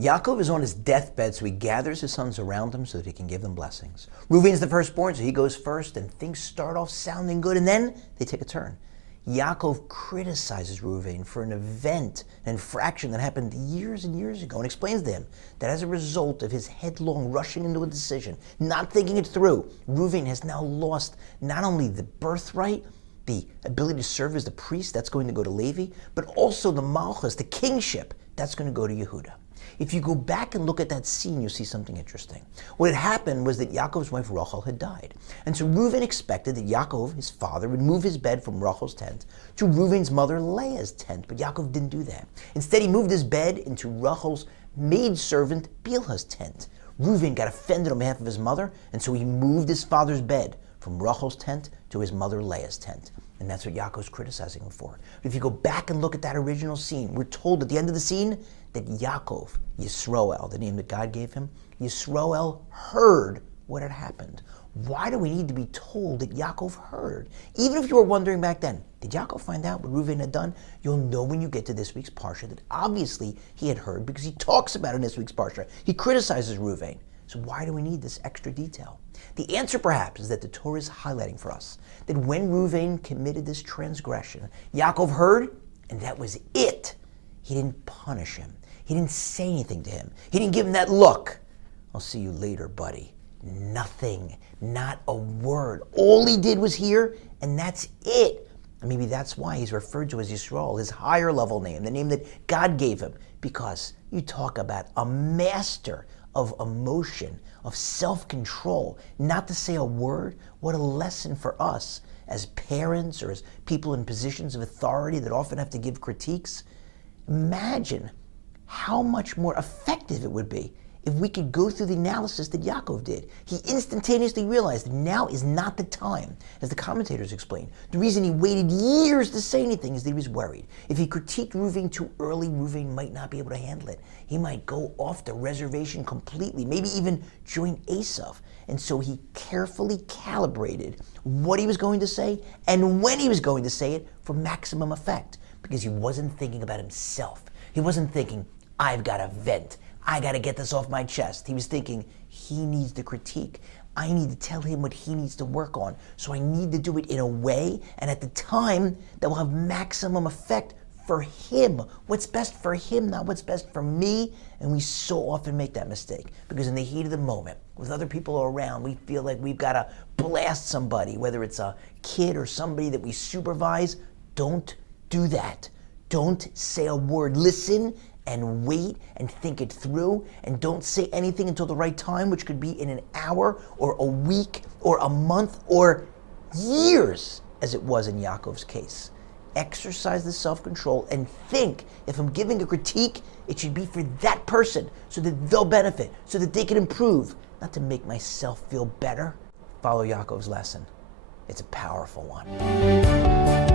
Yaakov is on his deathbed, so he gathers his sons around him so that he can give them blessings. Reuven's the firstborn, so he goes first, and things start off sounding good, and then they take a turn. Yaakov criticizes Reuven for an event, an infraction that happened years and years ago, and explains to him that as a result of his headlong rushing into a decision, not thinking it through, Reuven has now lost not only the birthright, the ability to serve as the priest, that's going to go to Levi, but also the malchus, the kingship, that's going to go to Yehuda. If you go back and look at that scene, you'll see something interesting. What had happened was that Yaakov's wife Rachel had died. And so Reuven expected that Yaakov, his father, would move his bed from Rachel's tent to Reuven's mother Leah's tent, but Yaakov didn't do that. Instead, he moved his bed into Rachel's maidservant Bilhah's tent. Reuven got offended on behalf of his mother, and so he moved his father's bed from Rachel's tent to his mother Leah's tent. And that's what Yaakov's criticizing him for. But if you go back and look at that original scene, we're told at the end of the scene that Yaakov, Yisroel, the name that God gave him, Yisroel heard what had happened. Why do we need to be told that Yaakov heard? Even if you were wondering back then, did Yaakov find out what Reuven had done? You'll know when you get to this week's Parshat that obviously he had heard because he talks about it in this week's Parshat. He criticizes Reuven. So why do we need this extra detail? The answer perhaps is that the Torah is highlighting for us that when Reuven committed this transgression, Yaakov heard, and that was it. He didn't punish him. He didn't say anything to him. He didn't give him that look. I'll see you later, buddy. Nothing. Not a word. All he did was hear, and that's it. And maybe that's why he's referred to as Yisrael, his higher level name, the name that God gave him. Because you talk about a master of emotion, of self-control, not to say a word. What a lesson for us as parents or as people in positions of authority that often have to give critiques. Imagine how much more effective it would be if we could go through the analysis that Yaakov did. He instantaneously realized that now is not the time, as the commentators explain. The reason he waited years to say anything is that he was worried. If he critiqued Reuven too early, Reuven might not be able to handle it. He might go off the reservation completely, maybe even join Esav. And so he carefully calibrated what he was going to say and when he was going to say it for maximum effect, because he wasn't thinking about himself. He wasn't thinking, I've got to vent. I got to get this off my chest. He was thinking, he needs the critique. I need to tell him what he needs to work on. So I need to do it in a way and at the time that will have maximum effect for him. What's best for him, not what's best for me. And we so often make that mistake because in the heat of the moment, with other people around, we feel like we've got to blast somebody, whether it's a kid or somebody that we supervise. Don't do that. Don't say a word. Listen and wait and think it through, and don't say anything until the right time, which could be in an hour or a week or a month or years, as it was in Yaakov's case. Exercise the self-control and think, if I'm giving a critique, it should be for that person so that they'll benefit, so that they can improve, not to make myself feel better. Follow Yaakov's lesson. It's a powerful one.